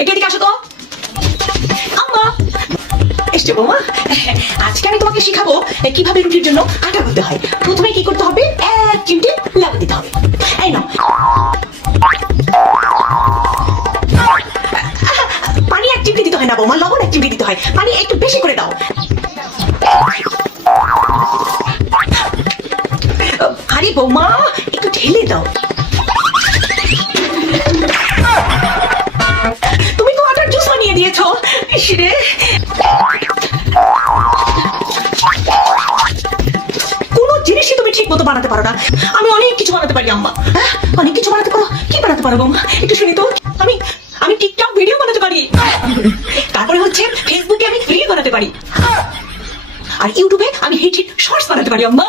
একটু এদিকে আসো তো। আম্মা এসছে বৌমা, আজকে আমি তোমাকে শিখাবো কিভাবে রুটির জন্য আটা গুলতে হয়। প্রথমে কি করতে হবে, 1 চিমটে লবণ দিতে হবে। এই নাও। পানি 1 চিমটে দিতে হয় না বৌমা, লবণ 1 চিমটে দিতে হয়। পানি একটু বেশি করে দাও। আরে বৌমা একটু ঢেলে দাও। তুমি তো আটার জুস বানিয়ে দিয়েছো। ইসরে, কোনো জিনিসই তুমি ঠিক মতো বানাতে পারো না। আমি অনেক কিছু বানাতে পারি আম্মা। অনেক কিছু বানাতে পারো? কি বানাতে পারো বৌমা একটু শুনি তো। আমি আমি টিকটক ভিডিও বানাতে পারি। তারপরে হচ্ছে ফেসবুকে আমি রিল বানাতে পারি। আর ইউটিউবে আমি হিট শর্টস বানাতে পারি আম্মা।